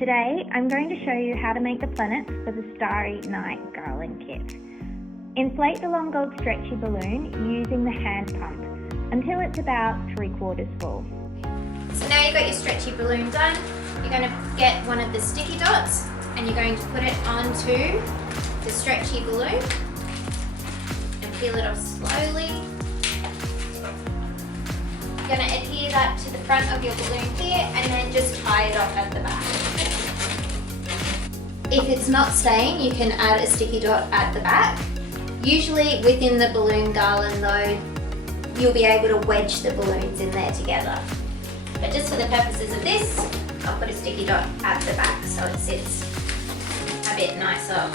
Today I'm going to show you how to make the planets for the Starry Night Garland kit. Inflate the long gold stretchy balloon using the hand pump until it's about 3/4 full. So now you've got your stretchy balloon done, you're going to get one of the sticky dots and you're going to put it onto the stretchy balloon and peel it off slowly. You're going to adhere that to the front of your balloon here and then just tie it off at the back. If it's not staying, you can add a sticky dot at the back. Usually within the balloon garland though, you'll be able to wedge the balloons in there together. But just for the purposes of this, I'll put a sticky dot at the back so it sits a bit nicer on